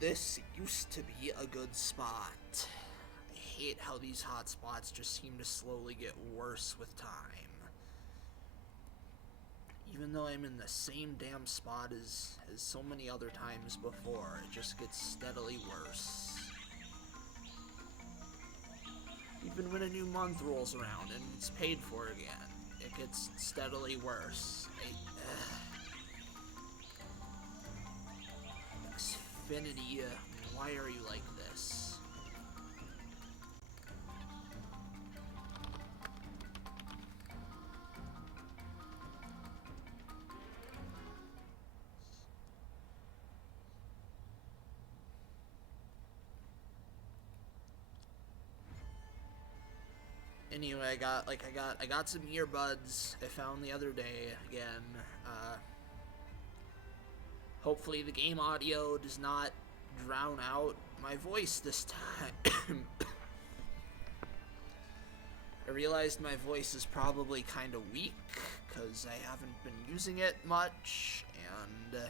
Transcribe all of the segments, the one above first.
This used to be a good spot. I hate how these hotspots just seem to slowly get worse with time. Even though I'm in the same damn spot as so many other times before, it just gets steadily worse. Even when a new month rolls around and it's paid for again, it gets steadily worse. Xfinity, why are you like this? Anyway, I got some earbuds I found the other day again. Hopefully the game audio does not drown out my voice this time. I realized my voice is probably kind of weak because I haven't been using it much and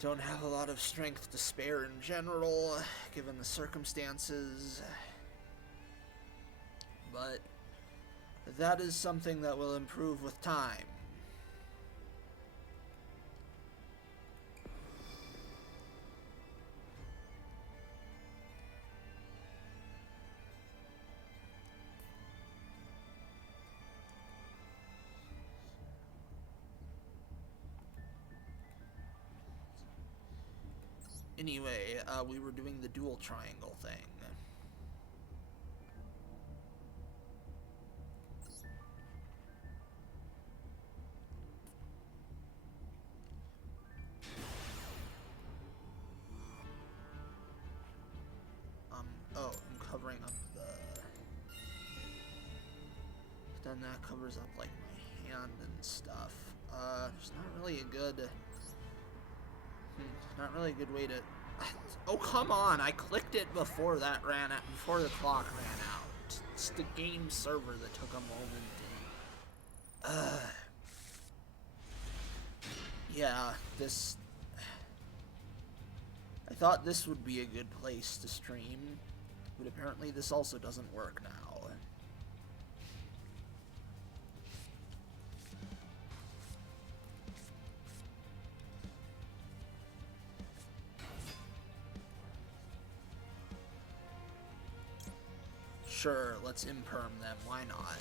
don't have a lot of strength to spare in general given the circumstances. But that is something that will improve with time. Anyway, we were doing the dual triangle thing. Oh, I'm covering up then that covers up, like, my hand and stuff. There's not really a good... not really a good way to... Oh, come on! I clicked it before that ran out, before the clock ran out. It's the game server that took a moment and... Yeah, this... I thought this would be a good place to stream, but apparently this also doesn't work now. Sure, let's imperm them, why not?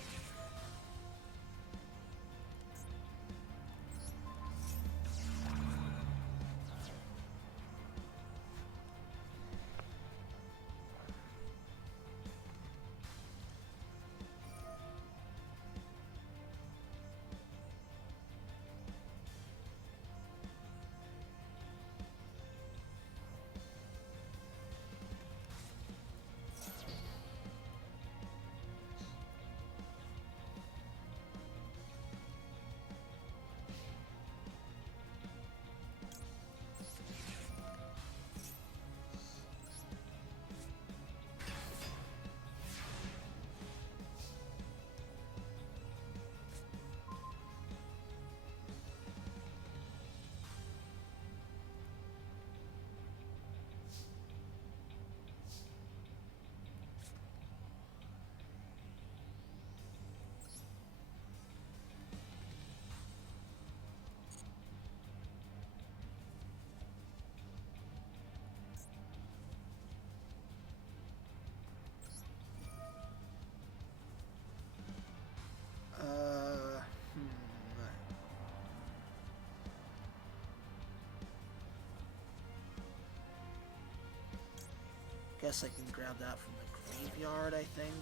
Guess I can grab that from the graveyard, I think.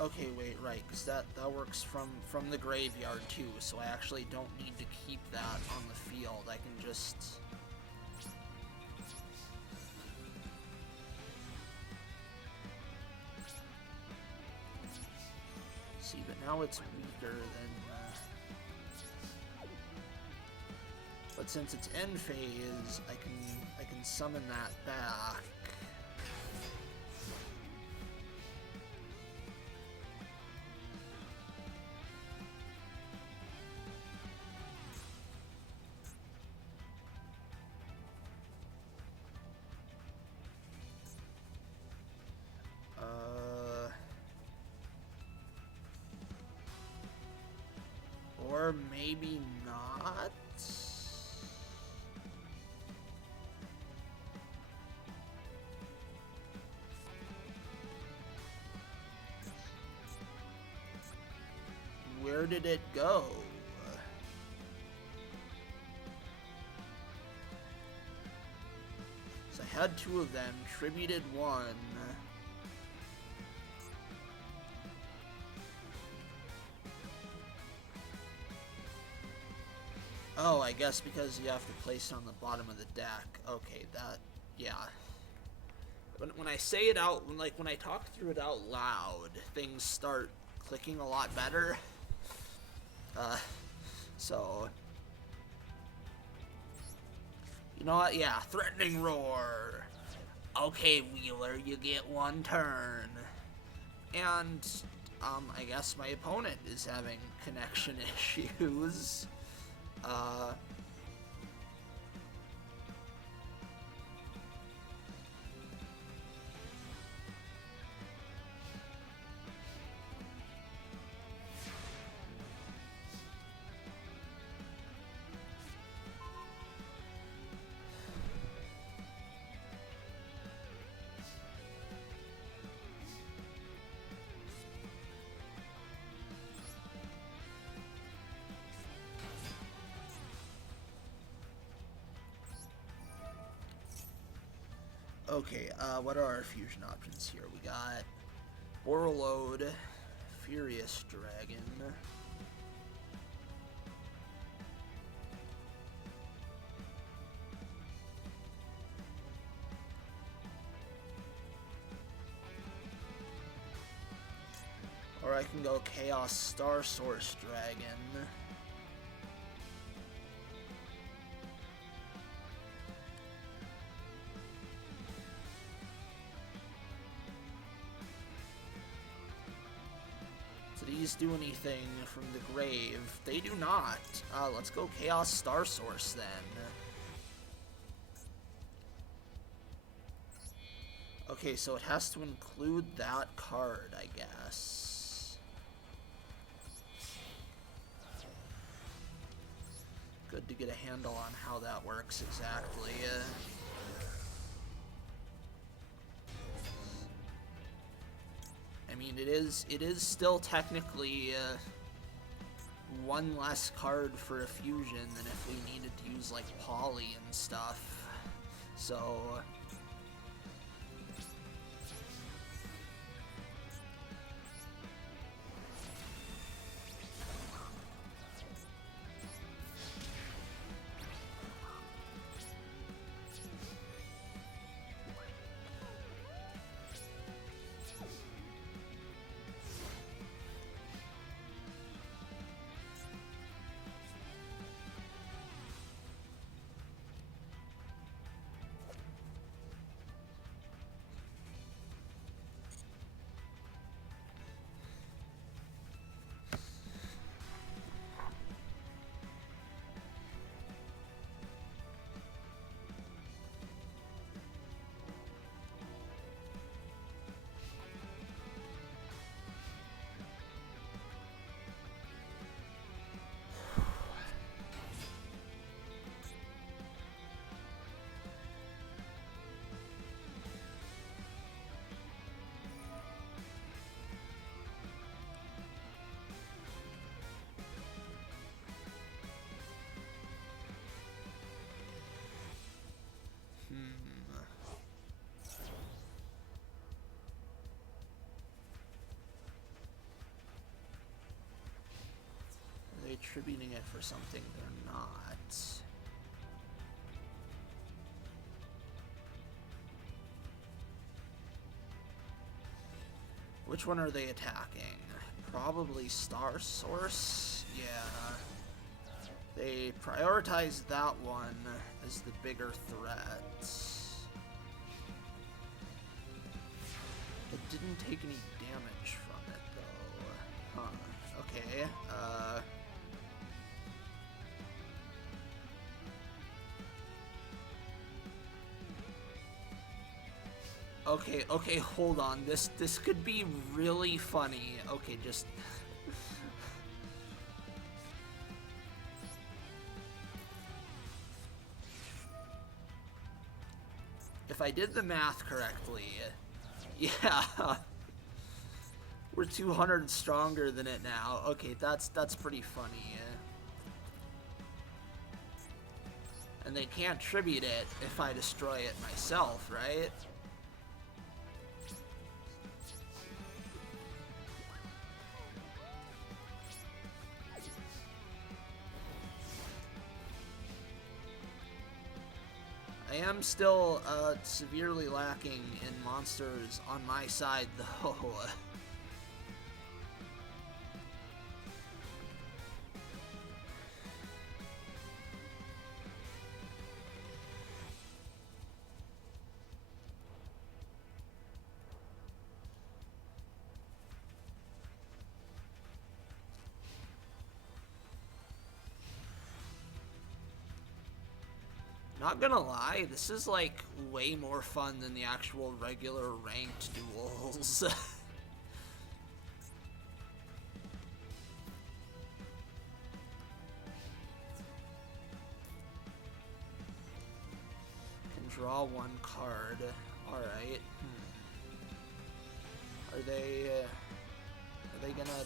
Okay, wait, right, because that works from the graveyard too, so I actually don't need to keep that on the field. I can just... See, but now it's weaker than... But since it's end phase, I can summon that back. Or maybe not? Where did it go? So I had two of them, tributed one. Oh, I guess because you have to place it on the bottom of the deck. Okay, that, yeah. When I say it out, when I talk through it out loud, things start clicking a lot better. So... You know what? Yeah, Threatening Roar. Okay, Wheeler, you get one turn. And, I guess my opponent is having connection issues. Okay, what are our fusion options here? We got Borreload, Furious Dragon, or I can go Chaos Star Source Dragon. These do anything from the grave? They do not. Let's go Chaos Star Source then. Okay, so it has to include that card, I guess. Good to get a handle on how that works exactly. I mean, it is still technically one less card for a fusion than if we needed to use like Poly and stuff. So tributing it for something they're not. Which one are they attacking? Probably Star Source? Yeah. They prioritized that one as the bigger threat. It didn't take any damage from it, though. Huh. Okay. Okay, hold on. This could be really funny. Okay, just... If I did the math correctly, yeah, we're 200 stronger than it now. Okay, that's pretty funny. And they can't tribute it if I destroy it myself, right? I am still severely lacking in monsters on my side, though. Not gonna lie, this is like way more fun than the actual regular ranked duels. Can draw one card. Alright.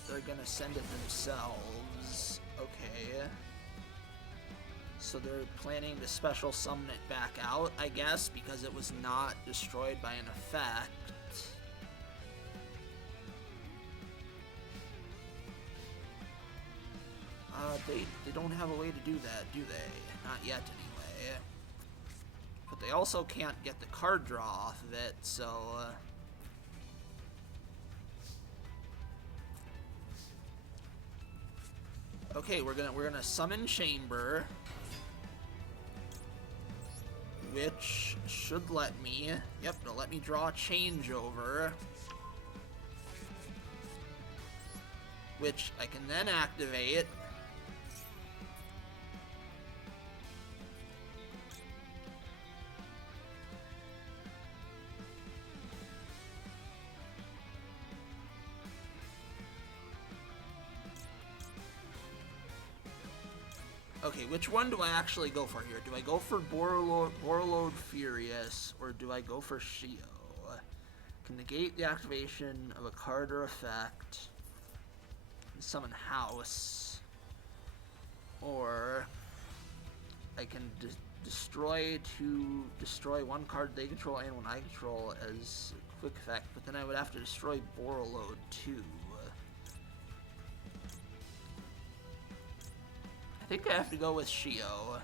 They're gonna send it themselves. Okay. So they're planning to special summon it back out, I guess, because it was not destroyed by an effect. They don't have a way to do that, do they? Not yet, anyway. But they also can't get the card draw off of it, so... Okay, we're gonna summon Chamber, which should let me, yep, it'll let me draw a changeover, which I can then activate. Okay, which one do I actually go for here? Do I go for Borreload Furious, or do I go for Yugioh? Can negate the activation of a card or effect. Summon House. Or I can destroy one card they control and one I control as a quick effect, but then I would have to destroy Borreload too. I think I have to go with Yugioh.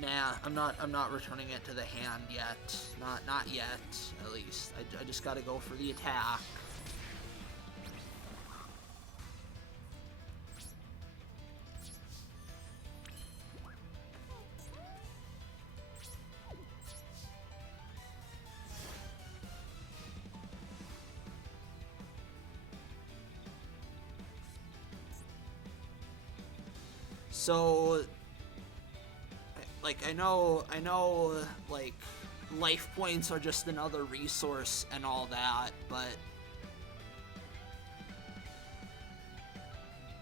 Nah, I'm not returning it to the hand yet. Not yet, at least. I just gotta go for the attack. So, like, I know, like, life points are just another resource and all that, but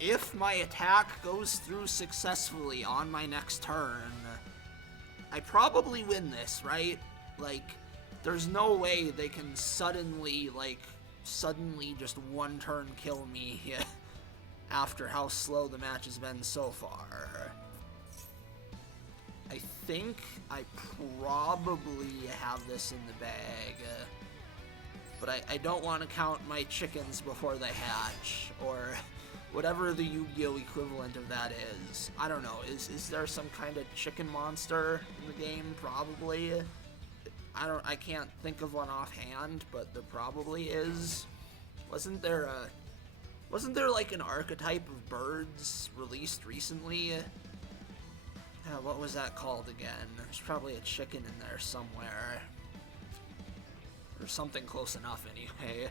if my attack goes through successfully on my next turn, I probably win this, right? Like, there's no way they can suddenly, like, suddenly just one turn kill me after how slow the match has been so far. I think I probably have this in the bag, but I don't want to count my chickens before they hatch, or whatever the Yu-Gi-Oh equivalent of that is. I don't know, is there some kind of chicken monster in the game? Probably. I can't think of one offhand, but there probably is. Wasn't there like an archetype of birds released recently? What was that called again? There's probably a chicken in there somewhere. Or something close enough anyway.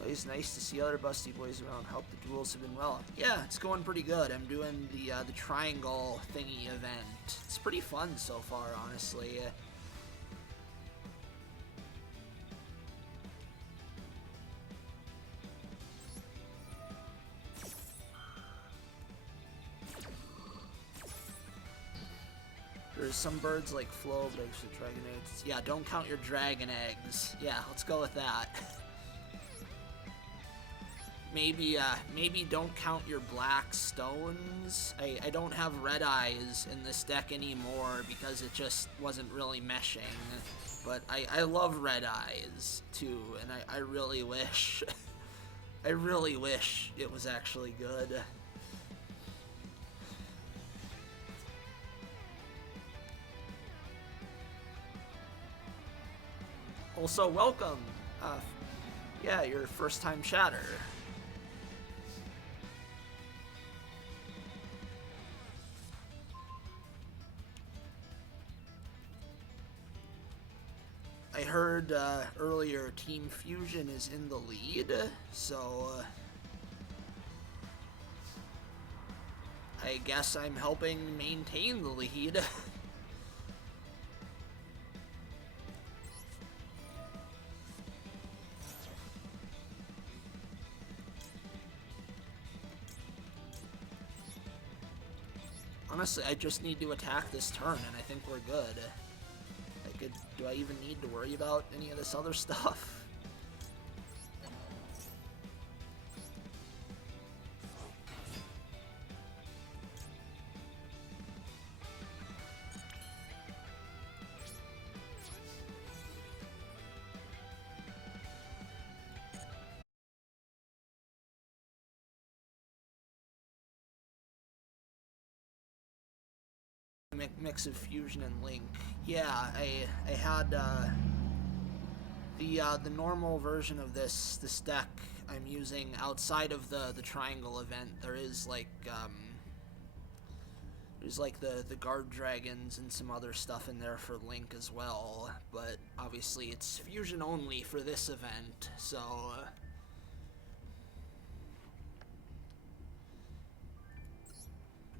Always nice to see other busty boys around. Hope the duels have been well. Yeah, it's going pretty good. I'm doing the triangle thingy event. It's pretty fun so far, honestly. There's some birds like flow eggs with dragon eggs. Yeah, don't count your dragon eggs. Yeah, let's go with that. Maybe don't count your black stones. I don't have red eyes in this deck anymore because it just wasn't really meshing. But I love red eyes too, and I really wish I really wish it was actually good. Also, welcome. Yeah, your first time chatter. I heard earlier Team Fusion is in the lead, so I guess I'm helping maintain the lead. Honestly, I just need to attack this turn, and I think we're good. Do I even need to worry about any of this other stuff? Mix of Fusion and Link. Yeah, I had the normal version of this deck I'm using outside of the triangle event. There's like the guard dragons and some other stuff in there for Link as well, but obviously it's fusion only for this event, so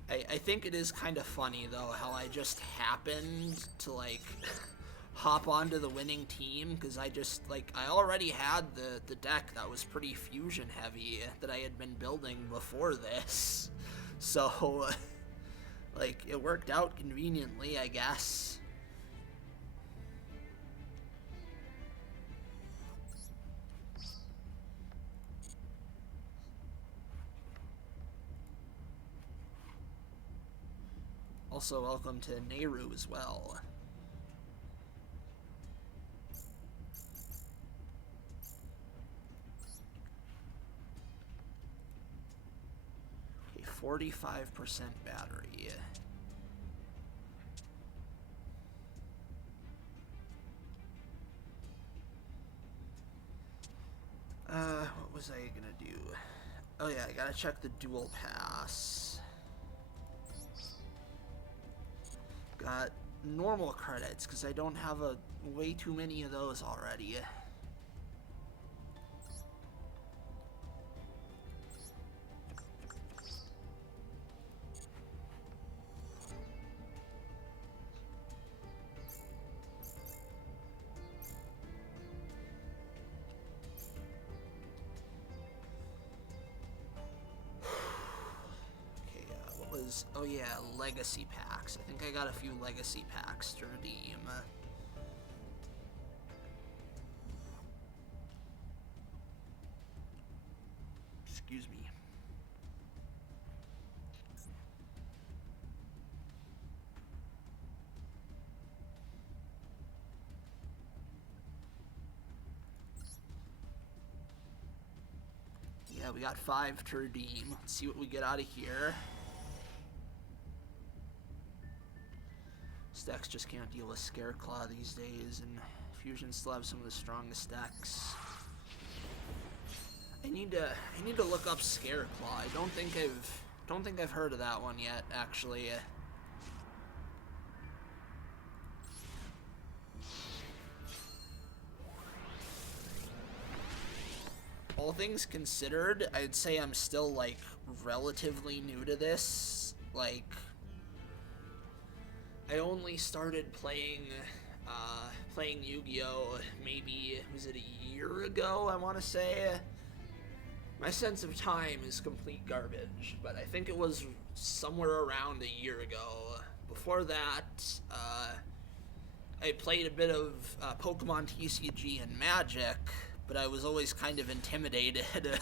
I think it is kind of funny though how I just happened to like hop onto the winning team because I already had the deck that was pretty fusion heavy that I had been building before this, so like it worked out conveniently, I guess. Also, welcome to Nehru as well. Okay, 45% battery. What was I gonna do? Oh yeah, I gotta check the dual pass. Got normal credits, because I don't have way too many of those already. Oh yeah, legacy packs. I think I got a few legacy packs to redeem. Excuse me. Yeah, we got 5 to redeem. Let's see what we get out of here. This deck's just can't deal with Scareclaw these days, and Fusion still have some of the strongest decks. I need to look up Scareclaw. I don't think I've heard of that one yet, actually. All things considered, I'd say I'm still, like, relatively new to this. Like, I only started playing Yu-Gi-Oh! Maybe, was it a year ago, I want to say? My sense of time is complete garbage, but I think it was somewhere around a year ago. Before that, I played a bit of Pokemon TCG and Magic, but I was always kind of intimidated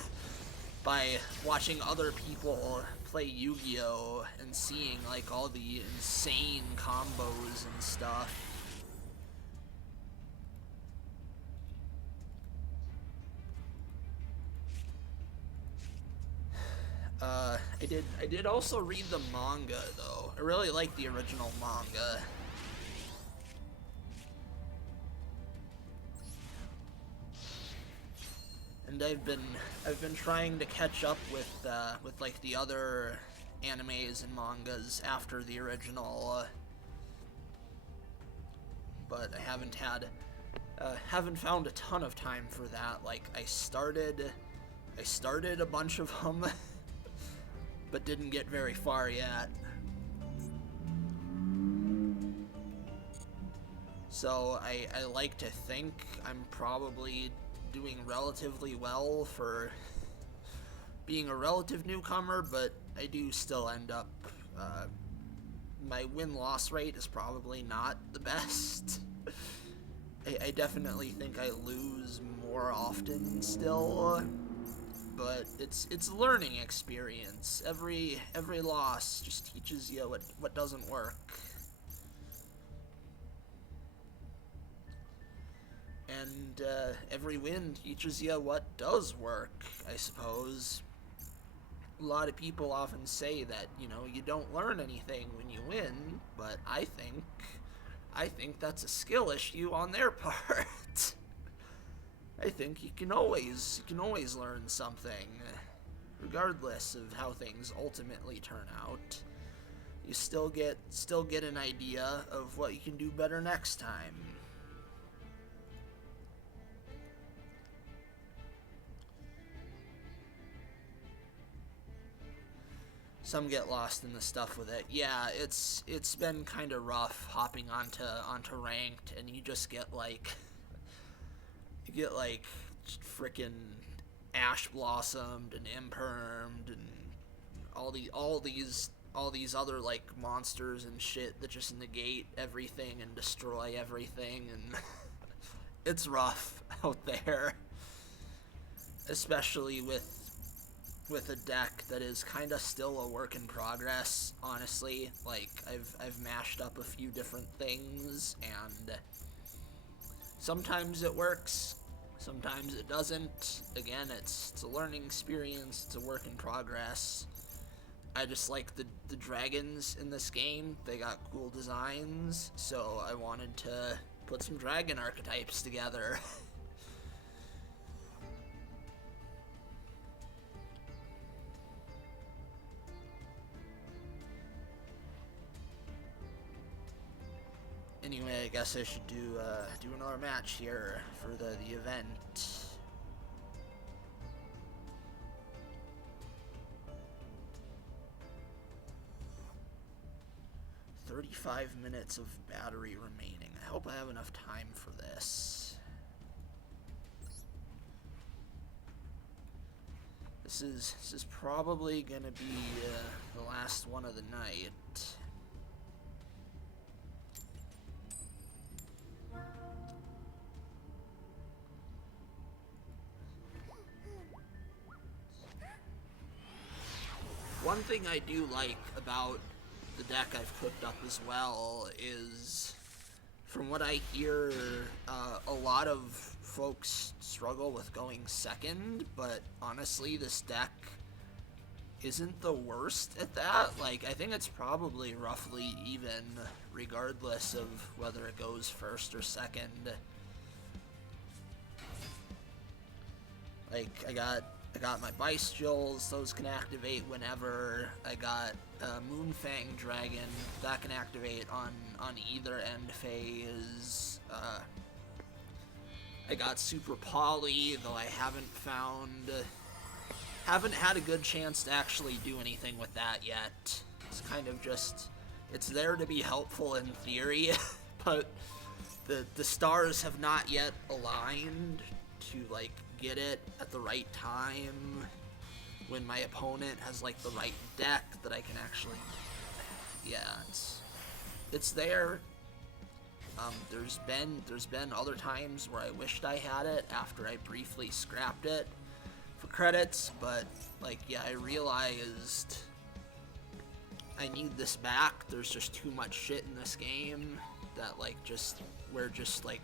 by watching other people play Yu-Gi-Oh! And seeing, like, all the insane combos and stuff. I did also read the manga, though. I really like the original manga. And I've been trying to catch up with like the other animes and mangas after the original, but I haven't found a ton of time for that. Like I started a bunch of them, but didn't get very far yet. So I like to think I'm probably doing relatively well for being a relative newcomer, but I do still end up, my win-loss rate is probably not the best. I definitely think I lose more often still, but it's a learning experience. Every loss just teaches you what doesn't work. And every win teaches you what does work, I suppose. A lot of people often say that, you know, you don't learn anything when you win, but I think that's a skill issue on their part. I think you can always learn something, regardless of how things ultimately turn out. You still get an idea of what you can do better next time. Some get lost in the stuff with it. Yeah, it's been kind of rough hopping onto ranked, and you just get like frickin' ash blossomed and impermed and all these other like monsters and shit that just negate everything and destroy everything, and it's rough out there, especially with a deck that is kind of still a work in progress, honestly. Like, I've mashed up a few different things, and sometimes it works, sometimes it doesn't. Again, it's a learning experience, it's a work in progress. I just like the dragons in this game. They got cool designs, so I wanted to put some dragon archetypes together. Anyway, I guess I should do another match here for the event. 35 minutes of battery remaining. I hope I have enough time for this. This is probably gonna be the last one of the night. one thing I do like about the deck I've cooked up as well is, from what I hear, a lot of folks struggle with going second, but honestly, this deck isn't the worst at that. Like, I think it's probably roughly even, regardless of whether it goes first or second. Like, I got my Bestials, those can activate whenever. I got Moonfang Dragon, that can activate on either end phase. I got Super Poly, though I haven't had a good chance to actually do anything with that yet. It's kind of just, it's there to be helpful in theory, but the stars have not yet aligned to, like, get it at the right time when my opponent has, like, the right deck that I can actually, yeah, it's there. There's been other times where I wished I had it after I briefly scrapped it for credits, but, like, yeah, I realized I need this back. There's just too much shit in this game that, like, we're just like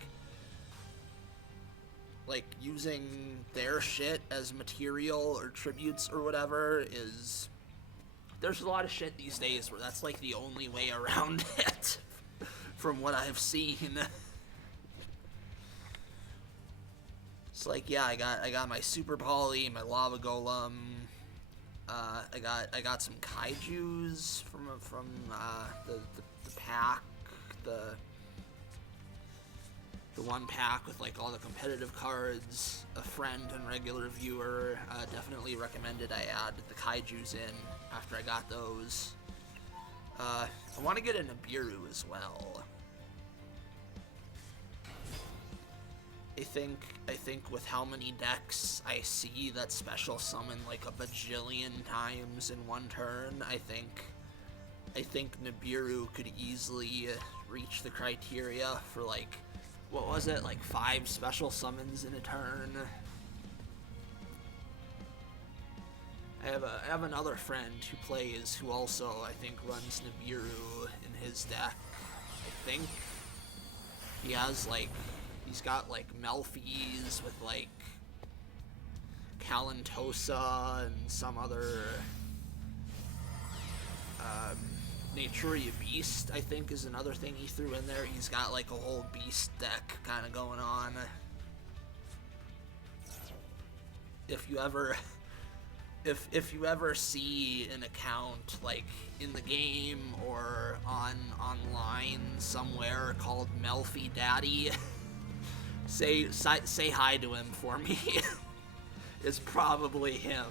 using their shit as material or tributes or whatever is, there's a lot of shit these days where that's, like, the only way around it from what I've seen. It's like, yeah, I got my Super Poly, my Lava Golem. I got some Kaijus from the pack, the one pack with, like, all the competitive cards. A friend and regular viewer definitely recommended I add the Kaijus in after I got those. I want to get a Nibiru as well. I think with how many decks I see that special summon like a bajillion times in one turn, I think Nibiru could easily reach the criteria for, like, what was it, like 5 special summons in a turn. I have another friend who also, I think, runs Nibiru in his deck. I think he's got, like, Melfi's with, like, Kalantosa and some other Naturia Beast, I think, is another thing he threw in there. He's got, like, a whole beast deck kind of going on. If you ever see an account, like, in the game or online somewhere called Melfi Daddy, say hi to him for me. It's probably him.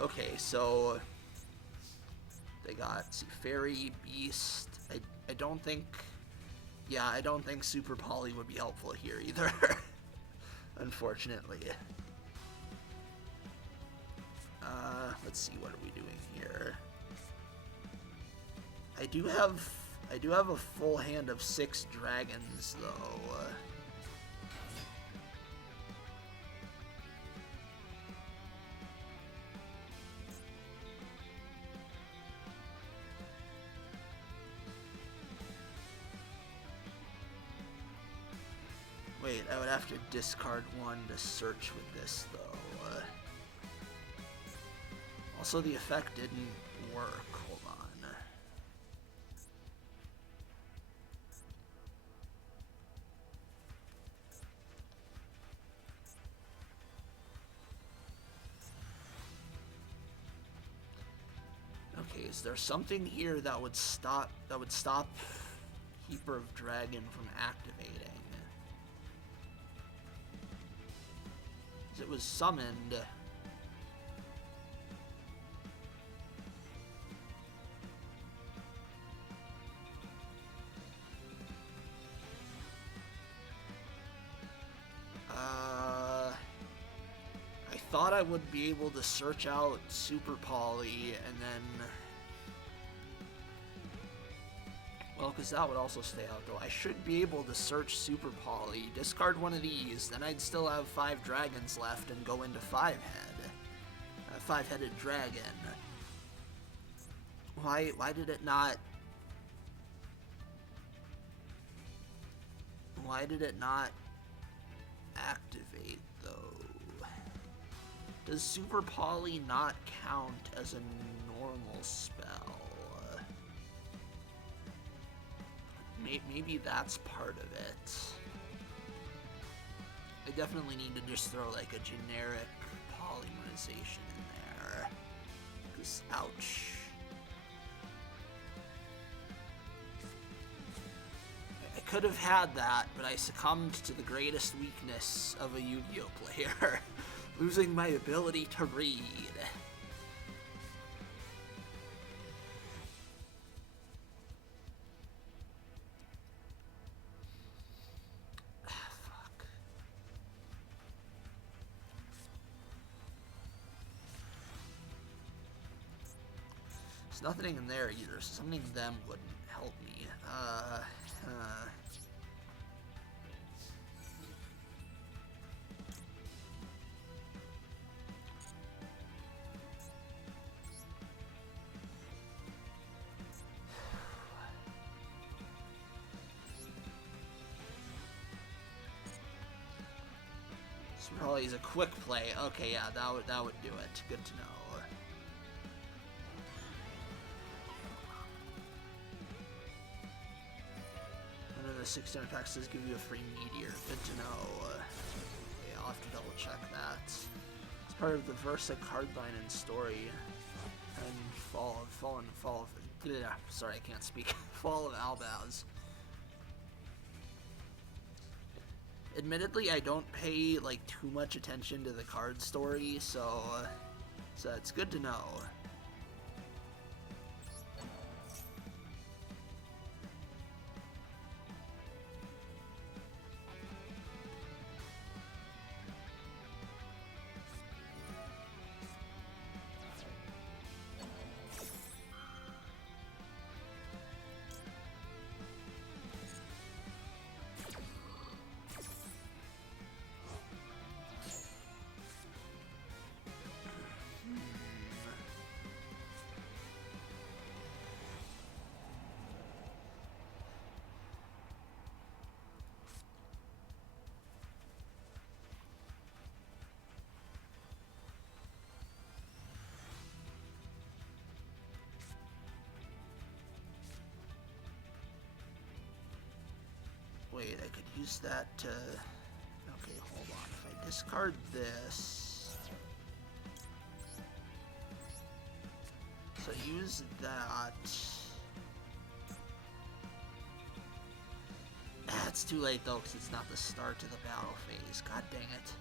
Okay, so they got Fairy, Beast. I don't think Super Poly would be helpful here either. Unfortunately. Let's see, what are we doing here? I do have a full hand of 6 dragons though. Wait, I would have to discard 1 to search with this, though. Also, the effect didn't work. Hold on. Okay, is there something here that would stop Keeper of Dragon from activating? It was summoned. thought I would be able to search out Super Poly and then... Well, because that would also stay out, though. I should be able to search Super Poly, discard one of these, then I'd still have 5 dragons left and go into 5-head. A 5-headed dragon. Why did it not... Why did it not activate, though? Does Super Poly not count as a normal spell? Maybe that's part of it. I definitely need to just throw like a generic polymerization in there. Cause ouch. I could have had that, but I succumbed to the greatest weakness of a Yu-Gi-Oh player. Losing my ability to read. There's nothing in there either, so summoning them wouldn't help me. This probably is a quick play. Okay, yeah, that would do it. Good to know. One of the 6 attacks does give you a free meteor. Good to know. Yeah, I'll have to double check that. It's part of the Versa cardline and story. And Fall of sorry, I can't speak. Fall of Albaz. Admittedly, I don't pay like too much attention to the card story, so it's good to know. Wait, I could use that to... Okay, hold on. If I discard this... So use that... It's too late though, because it's not the start of the battle phase. God dang it.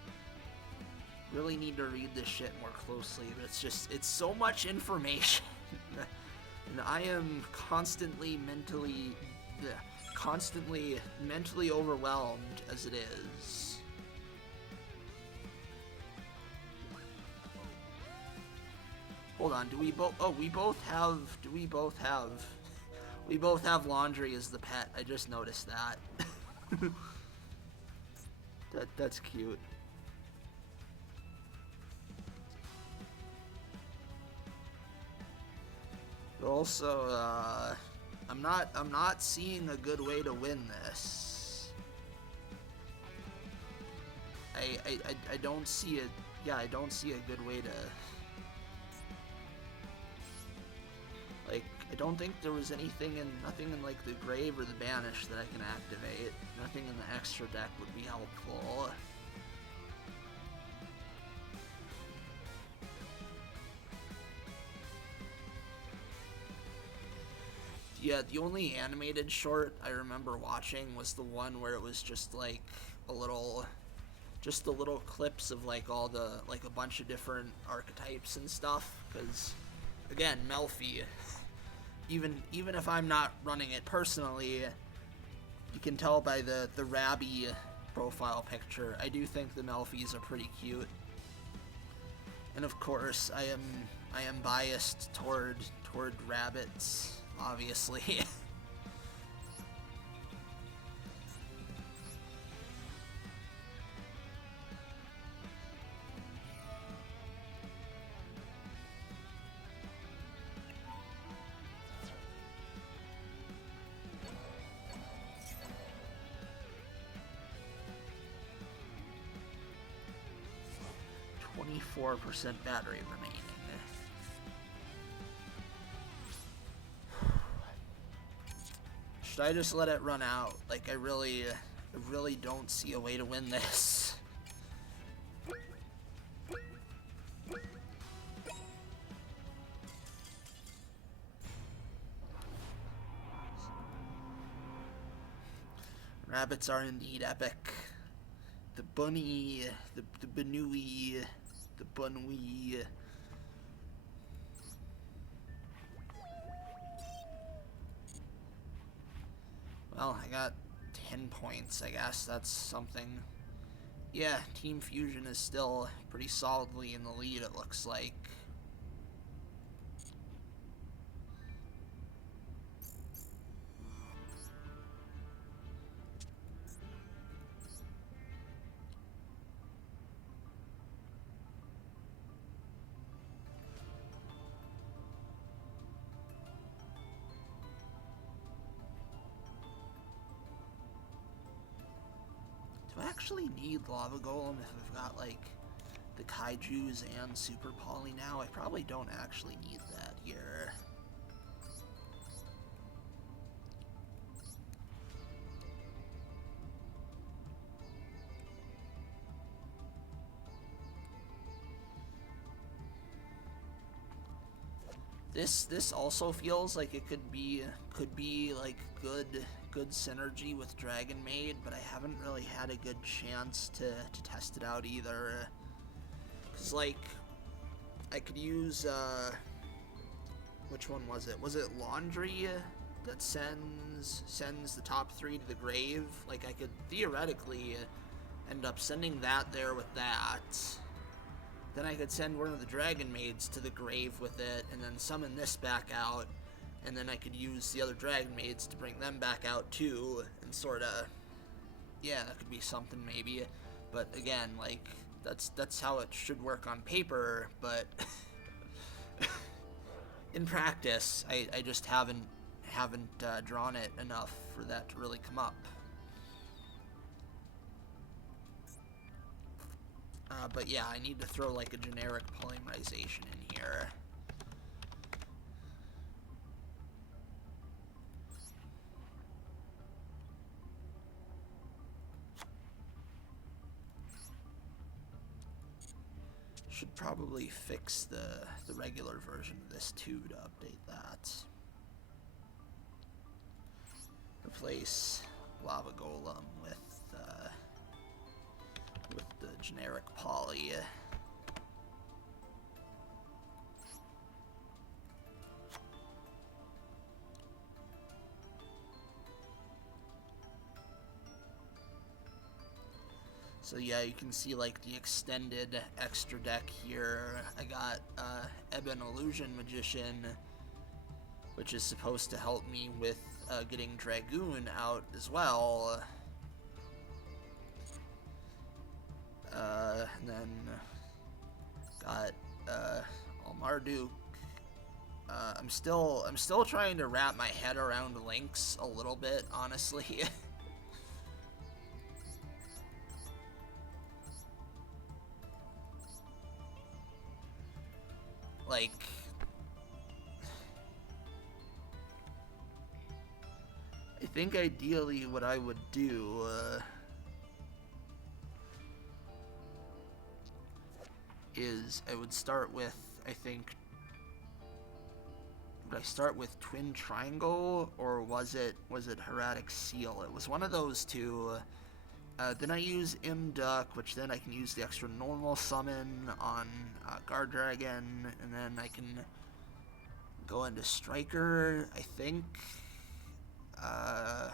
Really need to read this shit more closely, but it's so much information. And I am constantly mentally overwhelmed as it is. Hold on, do we both have laundry as the pet. I just noticed that. That's cute. But also, I'm not seeing a good way to win this. I don't see it. Yeah, I don't see a good way to. Like, I don't think there was nothing in like the grave or the banish that I can activate. Nothing in the extra deck would be helpful. Yeah, the only animated short I remember watching was the one where it was just like the little clips of like all the, like a bunch of different archetypes and stuff. Because, again, Melfi, even if I'm not running it personally, you can tell by the Rabby profile picture, I do think the Melfis are pretty cute. And of course, I am biased toward rabbits, obviously. 24% battery remaining. Should I just let it run out? Like, I really don't see a way to win this. Rabbits are indeed epic. The bunny, the banui, the bunui. Well, I got 10 points, I guess. That's something. Yeah, Team Fusion is still pretty solidly in the lead, it looks like. Do I actually need Lava Golem if I've got, like, the Kaijus and Super Poly now? I probably don't actually need that here. This also feels like it could be like good synergy with Dragon Maid, but I haven't really had a good chance to test it out either. Cause like I could use which one was it? Was it Laundry that sends the top 3 to the grave? Like I could theoretically end up sending that there with that. Then I could send one of the Dragon Maids to the grave with it, and then summon this back out, and then I could use the other Dragon Maids to bring them back out too, and sorta, yeah, that could be something maybe. But again, like, that's how it should work on paper, but in practice, I just haven't drawn it enough for that to really come up. But yeah, I need to throw like a generic polymerization in here. Should probably fix the regular version of this too to update that. Replace Lava Golem with the generic poly. So yeah, you can see like the extended extra deck here. I got Ebon Illusion Magician, which is supposed to help me with getting Dragoon out as well. And then got Marduk. I'm still trying to wrap my head around Lynx a little bit, honestly. Like, I think ideally what I would do is I would start with, I think, would I start with Twin Triangle, or was it Hieratic Seal? It was one of those two. Then I use Imduck, which then I can use the extra normal summon on Guard Dragon, and then I can go into Striker, I think. And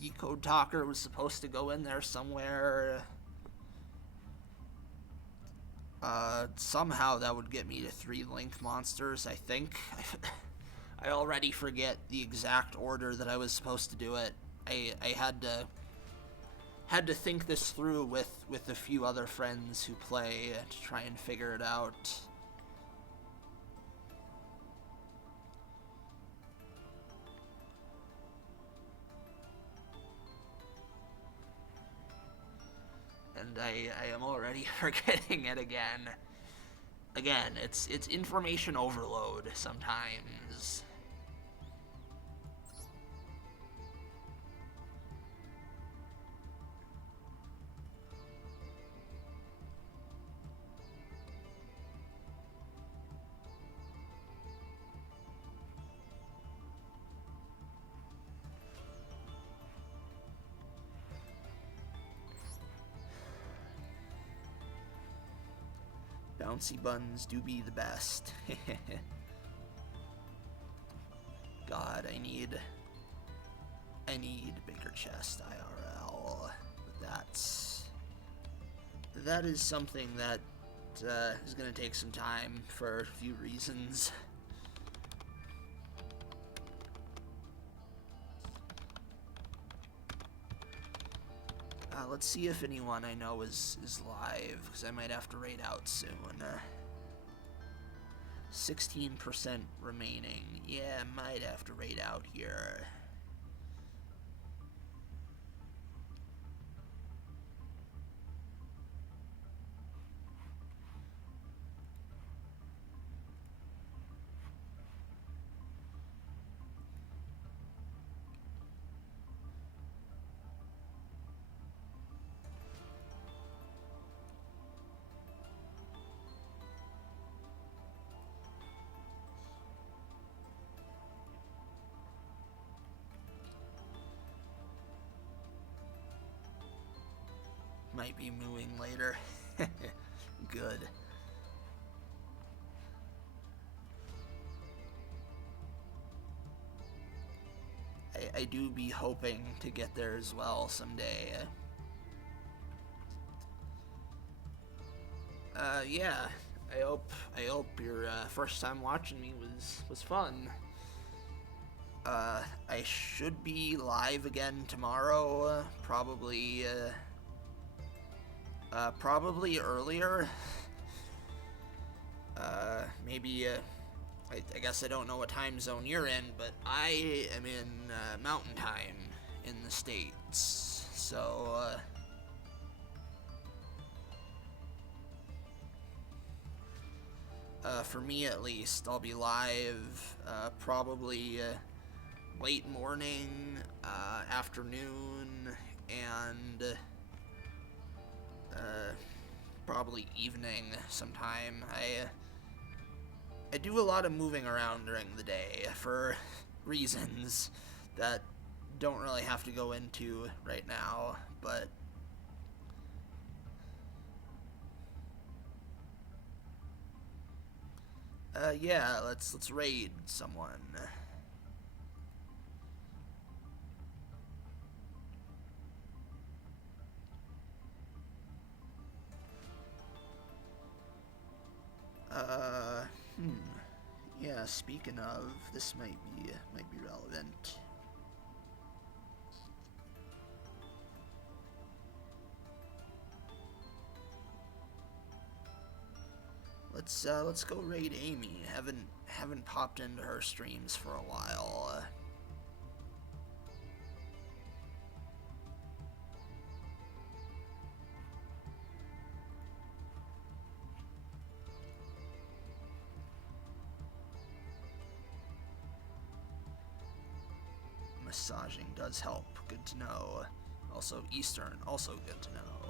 Decode Talker was supposed to go in there somewhere. Somehow that would get me to 3 link monsters, I think. I already forget the exact order that I was supposed to do it. I had to think this through with a few other friends who play to try and figure it out. And I am already forgetting it again. Again, it's information overload sometimes. Bouncy buns do be the best. God, I need bigger chest IRL. But that is something that is gonna take some time for a few reasons. Let's see if anyone I know is live, because I might have to raid out soon. 16% remaining. Yeah, might have to raid out here. Might be mooing later. Good. I do be hoping to get there as well someday. Yeah. I hope your first time watching me was fun. I should be live again tomorrow, probably earlier. Maybe, I guess I don't know what time zone you're in, but I am in Mountain Time in the States. So, for me at least, I'll be live probably late morning, afternoon, and probably evening sometime. I do a lot of moving around during the day for reasons that don't really have to go into right now, but yeah, let's raid someone. Yeah, speaking of, this might be relevant. Let's go raid Amy. Haven't popped into her streams for a while. Massaging does help. Good to know. Also Eastern, also good to know.